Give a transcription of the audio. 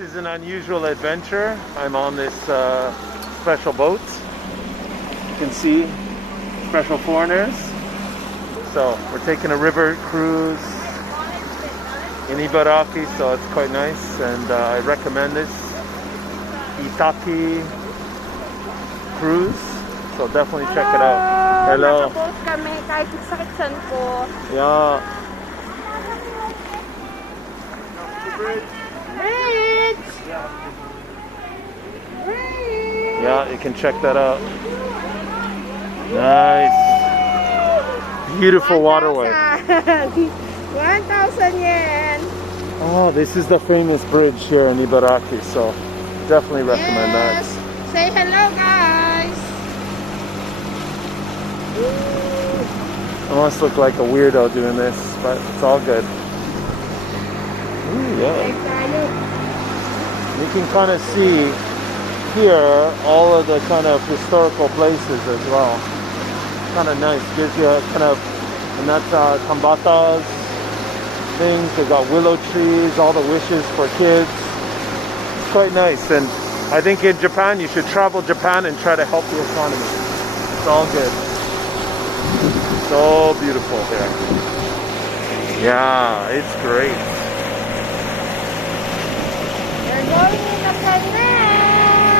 is an unusual adventure. I'm on this special boat. You can see special foreigners. So we're taking a river cruise in Ibaraki, so it's quite nice, and I recommend this Itaka cruise. So definitely check it out. Hello. Nakaboat kami kahit sakit ko. Yeah. Bridge! Yeah, you can check that out. Nice. Beautiful waterway. 1,000 yen. Oh, this is the famous bridge here in Ibaraki, so definitely recommend that. Say hello, guys. I must look like a weirdo doing this, but it's all good. Ooh, yeah. You can kind of see here all of the kind of historical places as well. Kind of nice. Gives you a kind of, and that's Tambata's things. They got willow trees, all the wishes for kids. It's quite nice. And I think in Japan, you should travel Japan and try to help the economy. It's all good. So beautiful here. Yeah, it's great. We're going in the canal.